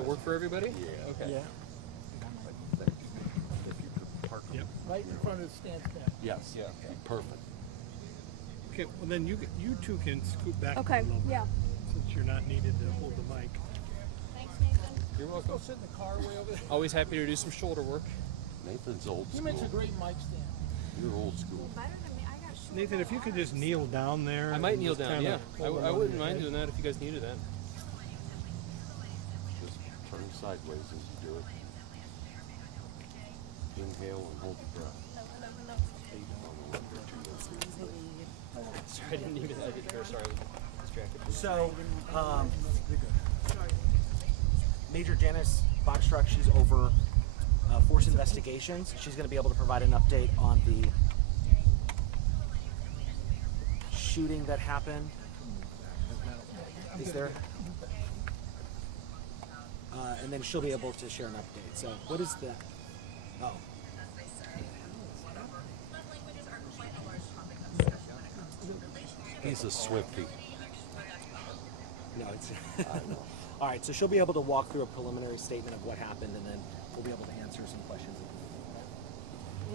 that work for everybody? Yeah. Okay. Yeah. If you could park Yep. Right in front of the stand cap. Yes. Yeah. Perfect. Okay, well then you two can scoot back a Okay, little bit, yeah. since you're not needed to hold the mic. Thanks, Nathan. You're Go welcome. sit in the car way over there. Always happy to do some shoulder work. Nathan's old He makes a school. great mic stand. You're old school. Better than me. I got short Nathan, if you could just kneel down there. I might and kneel just down, kinda yeah. hold it I on wouldn't your mind head. doing that if you guys needed that. Just turn sideways as you do it. Inhale and hold the breath. Sorry, I didn't even, I didn't hear, sorry, I was distracted. So, Major Janice Bachstruck, she's over force investigations. She's going to be able to provide an update on the shooting that happened. Is there? And then she'll be able to share an update. So, what is that? Oh. He's a Swiftie. No, it's. All right, so she'll be able to walk through a preliminary statement of what happened, and then we'll be able to answer some questions.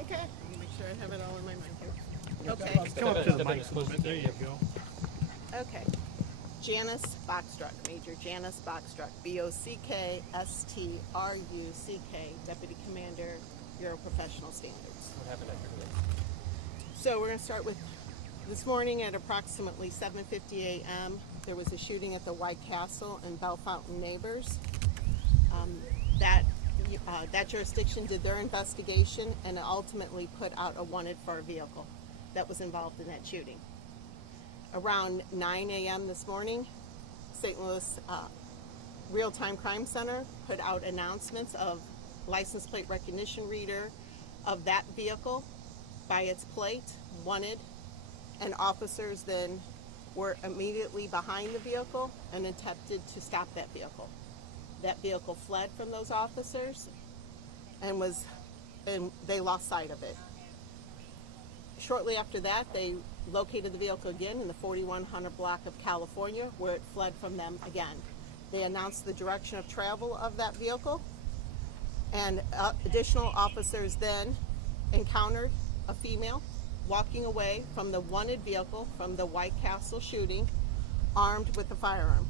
Okay, let me make sure I have it all in my mind here. Okay, Come up to the Step in mic as a close little as bit, there you you can, go. okay. Janice Bachstruck, Major Janice Bachstruck, Bockstruck, Deputy Commander, Bureau Professional Standards. What happened after today? So we're going to start with this morning at approximately 7:50 a.m. There was a shooting at the White Castle in Bellefontaine Neighbors. That jurisdiction did their investigation and ultimately put out a wanted for a vehicle that was involved in that shooting. Around 9 a.m. this morning, St. Louis Real-Time Crime Center put out announcements of license plate recognition reader of that vehicle by its plate, wanted, and officers then were immediately behind the vehicle and attempted to stop that vehicle. That vehicle fled from those officers and they lost sight of it. Shortly after that, they located the vehicle again in the 4100 block of California, where it fled from them again. They announced the direction of travel of that vehicle, and additional officers then encountered a female walking away from the wanted vehicle from the White Castle shooting, armed with a firearm.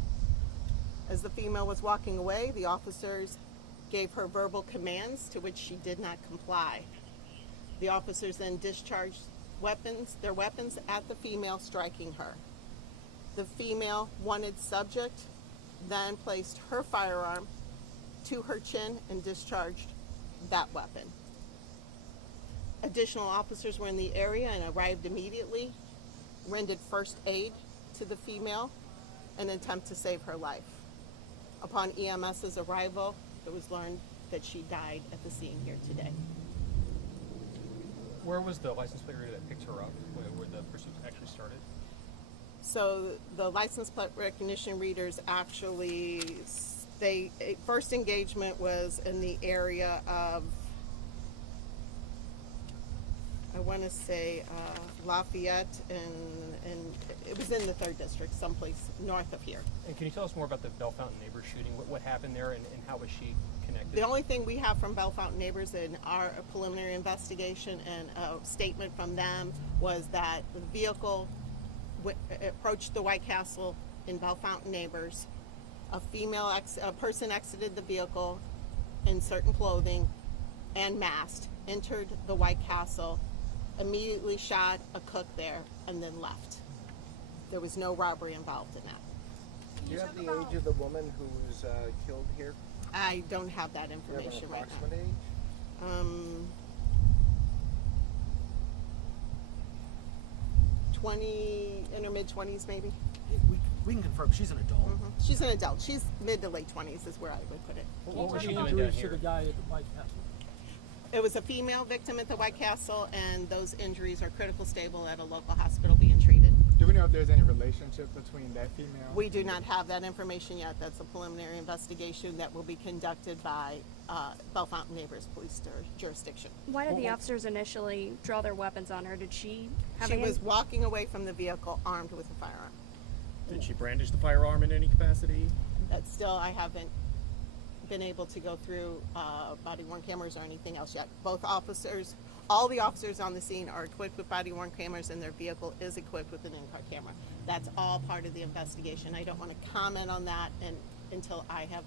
As the female was walking away, the officers gave her verbal commands to which she did not comply. The officers then discharged their weapons at the female, striking her. The female wanted subject then placed her firearm to her chin and discharged that weapon. Additional officers were in the area and arrived immediately, rendered first aid to the female in an attempt to save her life. Upon EMS's arrival, it was learned that she died at the scene here today. Where was the license plate reader that picked her up, where the pursuit actually started? So the license plate recognition readers actually, first engagement was in the area of, I want to say Lafayette, and it was in the 3rd District, someplace north of here. And can you tell us more about the Bellefontaine Neighbors shooting? What happened there, and how was she connected? The only thing we have from Bellefontaine Neighbors in our preliminary investigation and a statement from them was that the vehicle approached the White Castle in Bellefontaine Neighbors. A person exited the vehicle in certain clothing and masked, entered the White Castle, immediately shot a cook there, and then left. There was no robbery involved in that. Do you have the age of the woman who was killed here? I don't have that Do you have an information right approximate age? now. 20, in her mid-20s maybe. We can confirm she's an adult. She's an adult. She's mid to late 20s is where I would put it. What was she doing down Injuries to here? the guy at the White Castle. It was a female victim at the White Castle, and those injuries are critical stable at a local hospital being treated. Do we know if there's any relationship between that female? We do not have that information yet. That's a preliminary investigation that will be conducted by Bellefontaine Neighbors Police Jurisdiction. Why did the officers initially draw their weapons on her? Did she have She was walking away from the vehicle armed with a firearm. Did she brandish the firearm in any capacity? That still I haven't been able to go through body-worn cameras or anything else yet. Both officers, all the officers on the scene are equipped with body-worn cameras, and their vehicle is equipped with an in-car camera. That's all part of the investigation. I don't want to comment on that until I have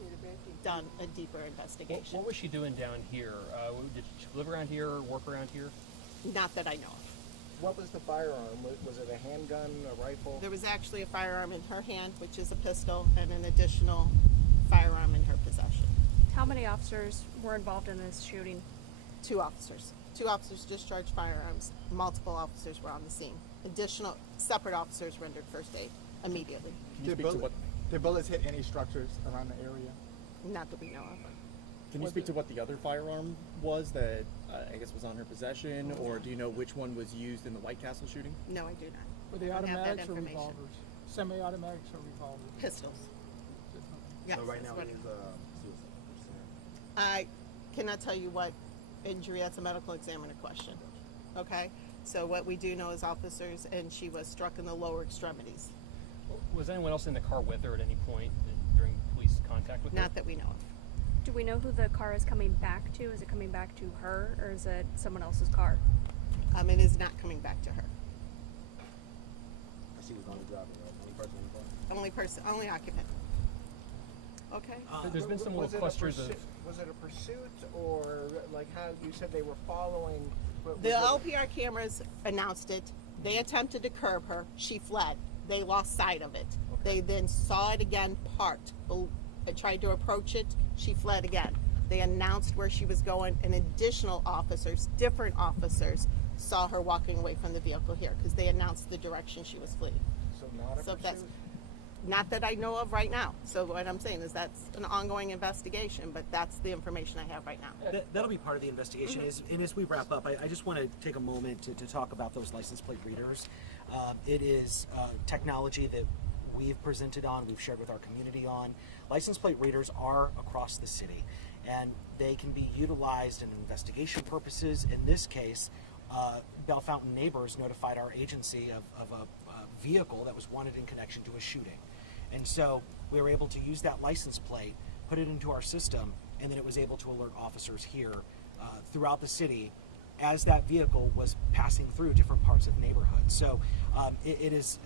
done a deeper investigation. What was she doing down here? Did she live around here or work around here? Not that I know of. What was the firearm? Was it a handgun, a rifle? There was actually a firearm in her hand, which is a pistol, and an additional firearm in her possession. How many officers were involved in this shooting? 2 officers. 2 officers discharged firearms. Multiple officers were on the scene. Additional separate officers rendered first aid immediately. Did bullets hit any structures around the area? Not that we know of. Can you speak to what the other firearm was that I guess was on her possession, or do you know which one was used in the White Castle shooting? No, I do not. Were they I don't have that automatics or information. revolvers? Semi-automatics or revolvers? Pistols. Yes, So right that's now what it it is suicide. I cannot tell you what injury. That's a medical examiner question. Okay? So what we do know is officers, and she was struck in the lower extremities. Was anyone else in the car with her at any point during police contact with her? Not that we know of. Do we know who the car is coming back to? Is it coming back to her, or is it someone else's car? It is not coming back to her. She was the only driver, right? Only person in the car. Only occupant. Okay? There's been some little clusters of... Was it a pursuit, or like how you said they were following? The LPR cameras announced it. They attempted to curb her. She fled. They lost sight of it. They then saw it again parked. Tried to approach it. She fled again. They announced where she was going, and additional officers, different officers, saw her walking away from the vehicle here because they announced the direction she was fleeing. So not a So pursuit? that's not that I know of right now. So what I'm saying is that's an ongoing investigation, but that's the information I have right now. That'll be part of the investigation. And as we wrap up, I just want to take a moment to talk about those license plate readers. It is technology that we've presented on, we've shared with our community on. License plate readers are across the city, and they can be utilized in investigation purposes. In this case, Bell Fountain neighbors notified our agency of a vehicle that was wanted in connection to a shooting. And so we were able to use that license plate, put it into our system, and then it was able to alert officers here throughout the city as that vehicle was passing through different parts of neighborhoods. So it is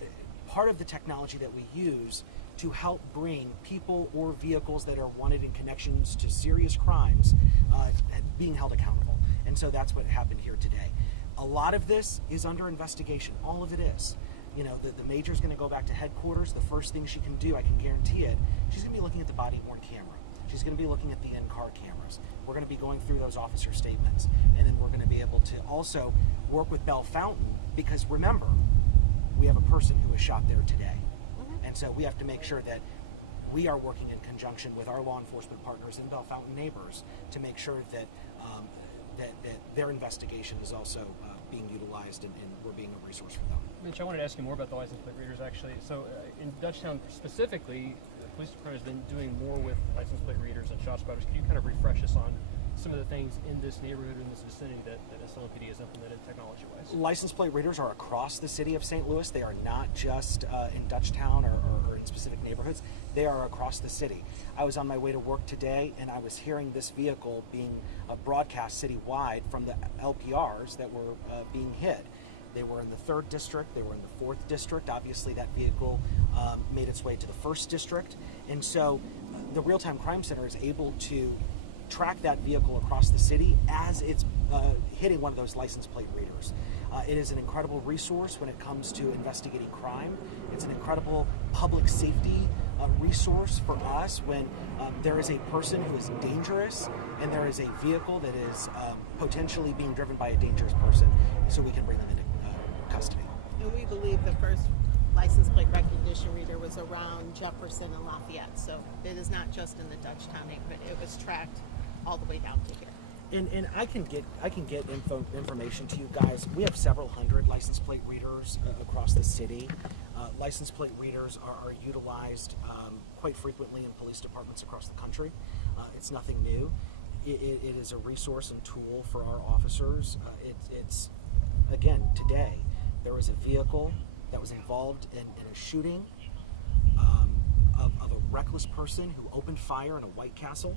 part of the technology that we use to help bring people or vehicles that are wanted in connections to serious crimes being held accountable. And so that's what happened here today. A lot of this is under investigation. All of it is. You know, the major's going to go back to headquarters. The first thing she can do, I can guarantee it, she's going to be looking at the body-worn camera. She's going to be looking at the in-car cameras. We're going to be going through those officer statements. And then we're going to be able to also work with Bell Fountain, because remember, we have a person who was shot there today. And so we have to make sure that we are working in conjunction with our law enforcement partners and Bell Fountain neighbors to make sure that that their investigation is also being utilized, and we're being a resource for them. Mitch, I wanted to ask you more about the license plate readers, actually. So in Dutchtown specifically, the police department has been doing more with license plate readers and shot spotters. Can you kind of refresh us on some of the things in this neighborhood, in this vicinity, that SLPD has implemented technology-wise? License plate readers are across the city of St. Louis. They are not just in Dutchtown or in specific neighborhoods. They are across the city. I was on my way to work today, and I was hearing this vehicle being broadcast citywide from the LPRs that were being hit. They were in the 3rd district, they were in the 4th district. Obviously that vehicle made its way to the 1st district. And so the Real-Time Crime Center is able to track that vehicle across the city as it's hitting one of those license plate readers. It is an incredible resource when it comes to investigating crime. It's an incredible public safety resource for us when there is a person who is dangerous and there is a vehicle that is potentially being driven by a dangerous person, so we can bring them into custody. And we believe the first license plate recognition reader was around Jefferson and Lafayette. So it is not just in the Dutchtown neighborhood. It was tracked all the way down to here. And I can get information to you guys. We have several hundred license plate readers across the city. License plate readers are utilized quite frequently in police departments across the country. It's nothing new. It is a resource and tool for our officers. It's again, today there was a vehicle that was involved in a shooting of a reckless person who opened fire in a White Castle.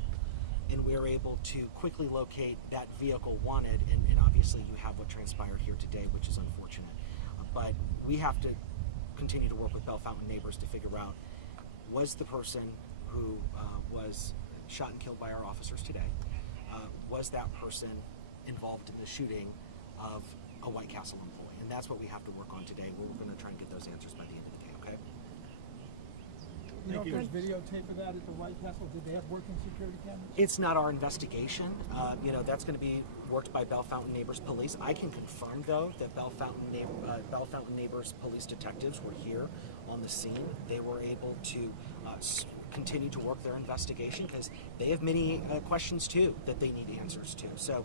and we were able to quickly locate that vehicle wanted, and obviously you have what transpired here today, which is unfortunate. But we have to continue to work with Bell Fountain neighbors to figure out, was the person who was shot and killed by our officers today, was that person involved in the shooting of a White Castle employee? And that's what we have to work on today. We're going to try and get those answers by the end of the day, okay? You know if Thank there's videotape of that at the White Castle? Did they have working security cameras? It's not our investigation. That's going to be worked by Bell Fountain Neighbors Police. I can confirm, though, that Bell Fountain Neighbors Police detectives were here on the scene. They were able to continue to work their investigation because they have many questions, too, that they need answers to. So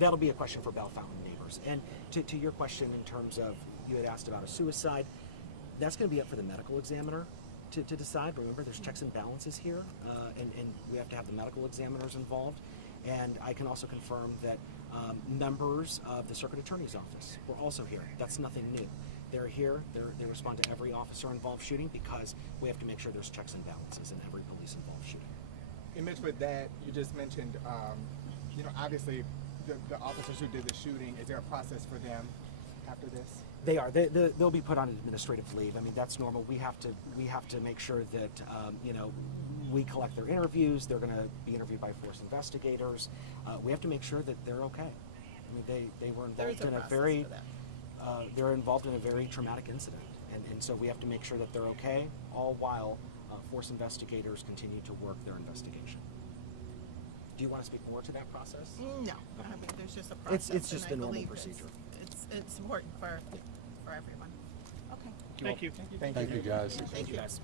that'll be a question for Bell Fountain Neighbors. And to your question in terms of, you had asked about a suicide, that's going to be up for the medical examiner to decide. Remember, there's checks and balances here, and we have to have the medical examiners involved. And I can also confirm that members of the Circuit Attorney's Office were also here. That's nothing new. They're here. They respond to every officer involved shooting because we have to make sure there's checks and balances in every police involved shooting. And Mitch, with that, you just mentioned, obviously the officers who did the shooting, is there a process for them after this? They are. They'll be put on administrative leave. I mean, that's normal. We have to make sure that we collect their interviews. They're going to be interviewed by force investigators. We have to make sure that they're okay. I mean, they were involved in a very they're involved in a very traumatic incident, and so we have to make sure that they're okay, all while force investigators continue to work their investigation. Do you want to speak more to that process? No, I mean, there's just a process. It's just and I the normal believe procedure. It's important for everyone. Okay. Thank you. Thank Thank you, guys. Thank you, guys.